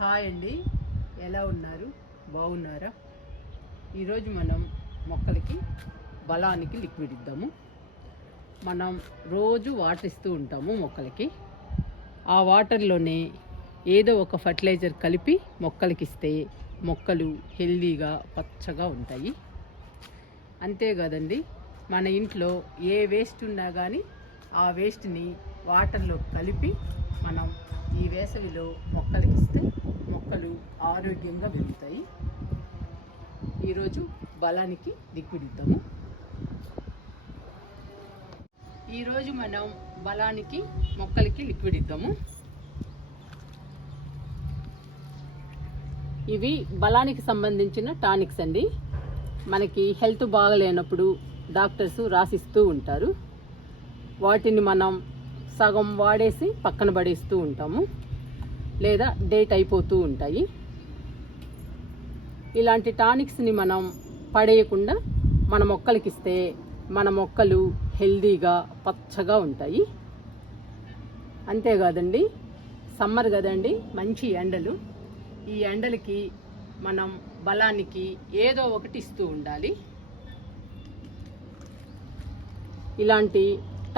Hi అండి, ఎలా ఉన్నారు? బాగున్నారా? ఈరోజు మనం మొక్కలకి బలానికి లిక్విడ్ ఇద్దాము. మనం రోజు వాటర్ ఇస్తూ ఉంటాము మొక్కలకి. ఆ వాటర్లోనే ఏదో ఒక ఫర్టిలైజర్ కలిపి మొక్కలకి ఇస్తే మొక్కలు హెల్దీగా పచ్చగా ఉంటాయి. అంతేకాదండి, మన ఇంట్లో ఏ వేస్ట్ ఉన్నా కానీ ఆ వేస్ట్ని వాటర్లో కలిపి మనం ఈ వేసవిలో మొక్కలకి ఇస్తే మొక్కలు ఆరోగ్యంగా పెరుగుతాయి. ఈరోజు బలానికి లిక్విడ్ ఇద్దాము. ఈరోజు మనం బలానికి మొక్కలకి లిక్విడ్ ఇద్దాము. ఇవి బలానికి సంబంధించిన టానిక్స్ అండి. మనకి హెల్త్ బాగలేనప్పుడు డాక్టర్స్ రాసిస్తూ ఉంటారు. వాటిని మనం సగం వాడేసి పక్కన పడేస్తూ ఉంటాము, లేదా డేట్ అయిపోతూ ఉంటాయి. ఇలాంటి టానిక్స్ని మనం పడేయకుండా మన మొక్కలకి ఇస్తే మన మొక్కలు హెల్దీగా పచ్చగా ఉంటాయి. అంతేకాదండి, సమ్మర్ కదండి, మంచి ఎండలు. ఈ ఎండలకి మనం బలానికి ఏదో ఒకటి ఇస్తూ ఉండాలి. ఇలాంటి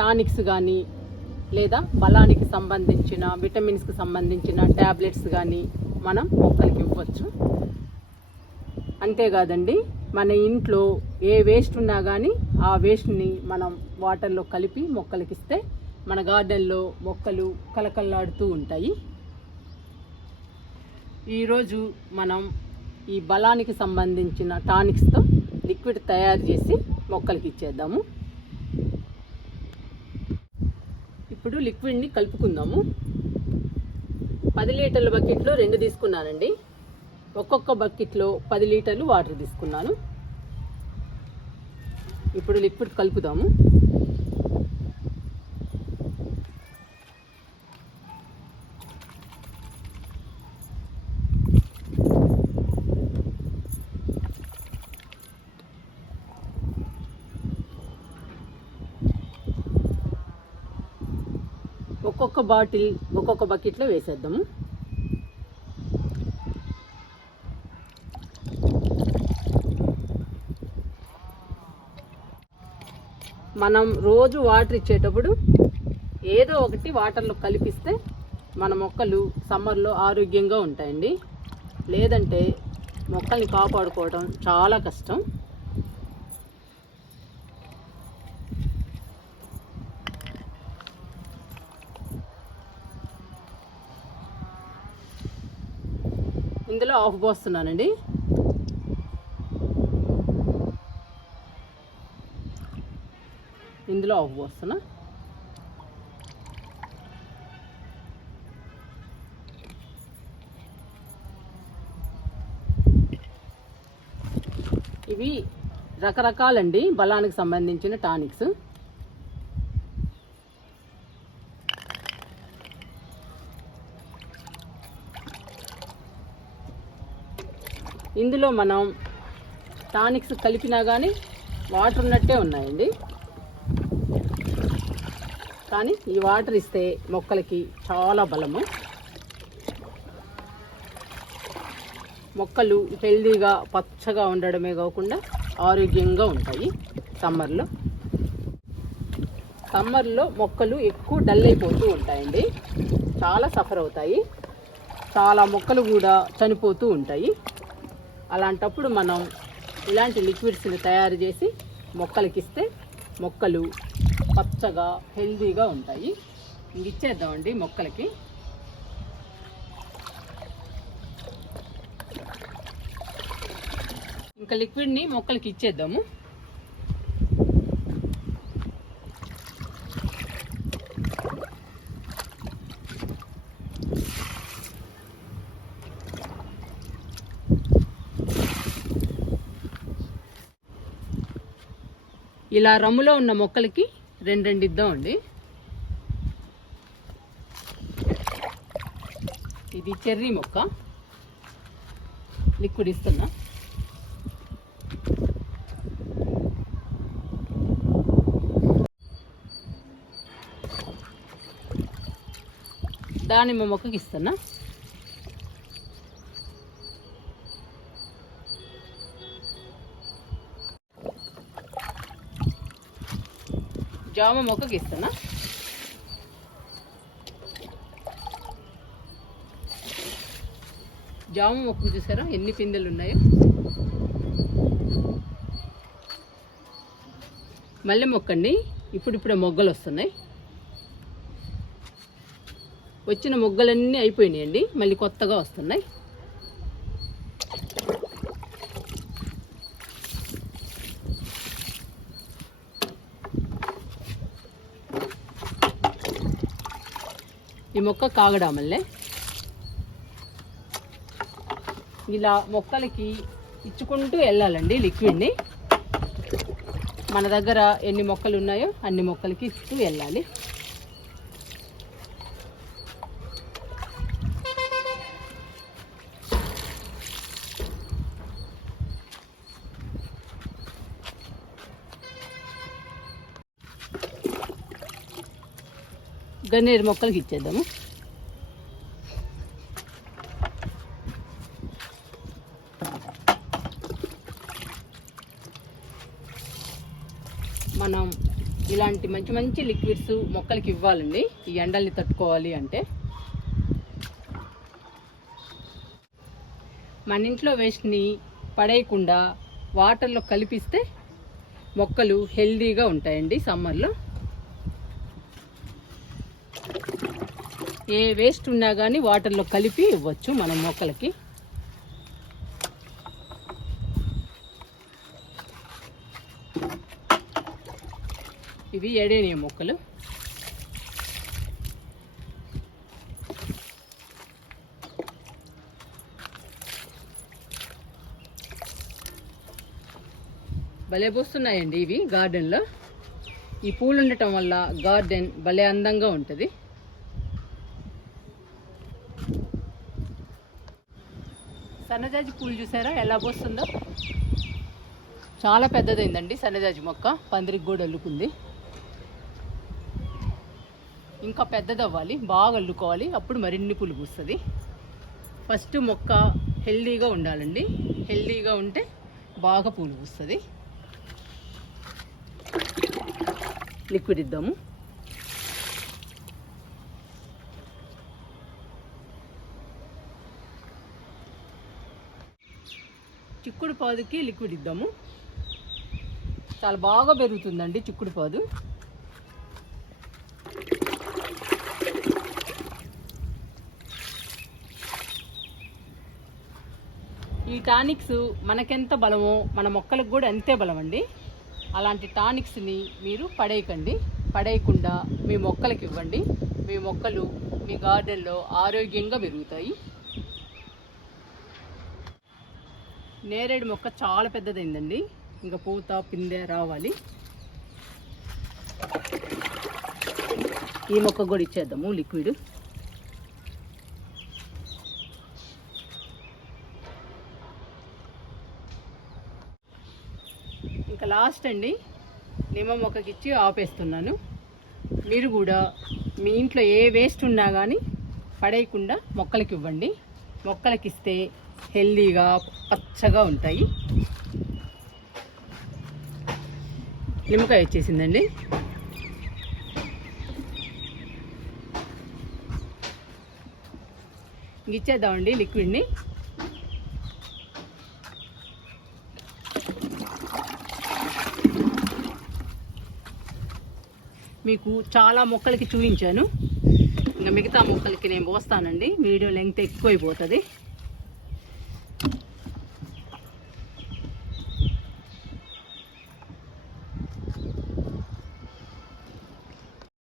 టానిక్స్ కానీ లేదా బలానికి సంబంధించిన విటమిన్స్కి సంబంధించిన ట్యాబ్లెట్స్ కానీ మనం మొక్కలకి ఇవ్వచ్చు. అంతేకాదండి, మన ఇంట్లో ఏ వేస్ట్ ఉన్నా కానీ ఆ వేస్ట్ని మనం వాటర్లో కలిపి మొక్కలకి ఇస్తే మన గార్డెన్లో మొక్కలు కలకల్లాడుతూ ఉంటాయి. ఈరోజు మనం ఈ బలానికి సంబంధించిన టానిక్స్తో లిక్విడ్ తయారు చేసి మొక్కలకి ఇచ్చేద్దాము. ఇప్పుడు లిక్విడ్ని కలుపుకుందాము. 10 లీటర్ల బకెట్లో 2 తీసుకున్నానండి. ఒక్కొక్క బకెట్లో 10 లీటర్లు వాటర్ తీసుకున్నాను. ఇప్పుడు లిక్విడ్ కలుపుదాము. ఒక్కొక్క బాటిల్ ఒక్కొక్క బకెట్లో వేసేద్దాము. మనం రోజు వాటర్ ఇచ్చేటప్పుడు ఏదో ఒకటి వాటర్లో కలిపిస్తే మన మొక్కలు సమ్మర్లో ఆరోగ్యంగా ఉంటాయండి. లేదంటే మొక్కల్ని కాపాడుకోవడం చాలా కష్టం. ఇందులో హాఫ్ పోస్తున్నానండి. ఇందులో హాఫ్ పోస్తున్నా. ఇవి రకరకాలండి బలానికి సంబంధించిన టానిక్స్. ఇందులో మనం టానిక్స్ కలిపినా కానీ వాటర్ ఉన్నట్టే ఉన్నాయండి. కానీ ఈ వాటర్ ఇస్తే మొక్కలకి చాలా బలము. మొక్కలు హెల్దీగా పచ్చగా ఉండడమే కాకుండా ఆరోగ్యంగా ఉంటాయి. సమ్మర్లో మొక్కలు ఎక్కువ డల్ అయిపోతూ ఉంటాయండి. చాలా సఫర్ అవుతాయి. చాలా మొక్కలు కూడా చనిపోతూ ఉంటాయి. అలాంటప్పుడు మనం ఇలాంటి లిక్విడ్స్ని తయారు చేసి మొక్కలకి ఇస్తే మొక్కలు పచ్చగా హెల్దీగా ఉంటాయి. ఇంక ఇచ్చేద్దామండి మొక్కలకి. ఇంకా లిక్విడ్ని మొక్కలకి ఇచ్చేద్దాము. ఇలా రమ్ములో ఉన్న మొక్కలకి 2 ఇద్దామండి. ఇది చెర్రీ మొక్క. లిక్విడ్ ఇస్తున్నా. దానిమ్మ మొక్కకి ఇస్తున్నా. జామ మొక్కకి ఇస్తానా. జామ మొక్కలు చూసారా ఎన్ని పిందెలు ఉన్నాయో. మల్లె మొక్కండి, ఇప్పుడిప్పుడే మొగ్గలు వస్తున్నాయి. వచ్చిన మొగ్గలన్నీ అయిపోయినాయండి, మళ్ళీ కొత్తగా వస్తున్నాయి. ఈ మొక్క కాగడా మల్లె. ఇలా మొక్కలకి ఇచ్చుకుంటూ వెళ్ళాలండి లిక్విడ్ని. మన దగ్గర ఎన్ని మొక్కలు ఉన్నాయో అన్ని మొక్కలకి ఇస్తూ వెళ్ళాలి. గన్నేరు మొక్కలకి ఇచ్చేద్దాము. మనం ఇలాంటి మంచి మంచి లిక్విడ్స్ మొక్కలకి ఇవ్వాలండి, ఈ ఎండల్ని తట్టుకోవాలి అంటే. మన ఇంట్లో వేస్ట్ని పడేయకుండా వాటర్లో కలిపిస్తే మొక్కలు హెల్దీగా ఉంటాయండి సమ్మర్లో. ఏ వేస్ట్ ఉన్నా కానీ వాటర్లో కలిపి ఇవ్వచ్చు మనం మొక్కలకి. ఇవి ఎడేనియ మొక్కలు. భలే పూస్తున్నాయండి ఇవి గార్డెన్లో. ఈ పూలు ఉండటం వల్ల గార్డెన్ భలే అందంగా ఉంటుంది. సన్నజాజి పూలు చూసారా ఎలా పోస్తుందో. చాలా పెద్దదైందండి సన్నజాజి మొక్క, పందిరికి కూడా అల్లుకుంది. ఇంకా పెద్దది అవ్వాలి, బాగా అల్లుకోవాలి, అప్పుడు మరిన్ని పూలు పూస్తుంది. ఫస్ట్ మొక్క హెల్దీగా ఉండాలండి, హెల్దీగా ఉంటే బాగా పూలు పూస్తుంది. లిక్విడ్ ఇద్దాము. చిక్కుడు పాదుకి లిక్విడ్ ఇద్దాము. చాలా బాగా పెరుగుతుందండి చిక్కుడు పాదు. ఈ టానిక్స్ మనకెంత బలమో మన మొక్కలకు కూడా అంతే బలం అండి. అలాంటి టానిక్స్ని మీరు పడేయకండి, పడేయకుండా మీ మొక్కలకి ఇవ్వండి. మీ మొక్కలు మీ గార్డెన్లో ఆరోగ్యంగా పెరుగుతాయి. నేరేడు మొక్క చాలా పెద్దదైందండి, ఇంకా పూత పిందె రావాలి. ఈ మొక్క కూడా ఇచ్చేద్దాము లిక్విడ్. ఇంకా లాస్ట్ అండి, నిమ్మ మొక్కకి ఇచ్చి ఆపేస్తున్నాను. మీరు కూడా మీ ఇంట్లో ఏ వేస్ట్ ఉన్నా కానీ పడేయకుండా మొక్కలకి ఇవ్వండి. మొక్కలకి ఇస్తే హెల్దీగా పచ్చగా ఉంటాయి. నిమ్మకాయ వచ్చేసిందండి. ఇచ్చేద్దామండి లిక్విడ్ని. మీకు చాలా మొక్కలకి చూపించాను, ఇంకా మిగతా మొక్కలకి నేను పోస్తానండి, వీడియో లెంగ్త్ ఎక్కువైపోతుంది.